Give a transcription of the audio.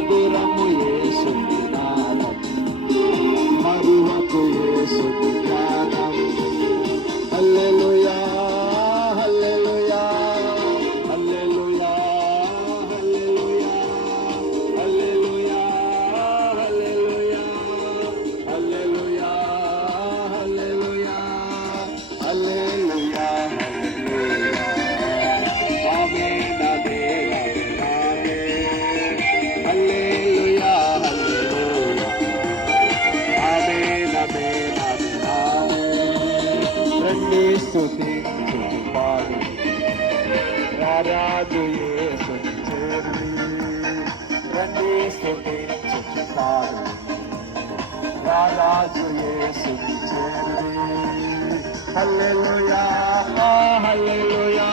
మధురము యేసుని నామం, మరువకు యేసుని ధ్యానం. హల్లెలూయా హల్లెలూయా హల్లెలూయా హల్లెలూయా హల్లెలూయా హల్లెలూయా హల్లెలూయా హల్లెలూయా హల్లెలూయా హల్లెలూయా. ఆమేన్ ఆమేన్ ఆమేన్. హల్లెలూయా హల్లెలూయా. ఆమేన్ ఆమేన్ ఆమేన్. రండి స్తుతించుచు పాడి రారాజు యేసుని చేరి. రండి స్తుతించుచు పాడి రారాజు యేసుని చేరి. హల్లెలూయా హల్లెలూయా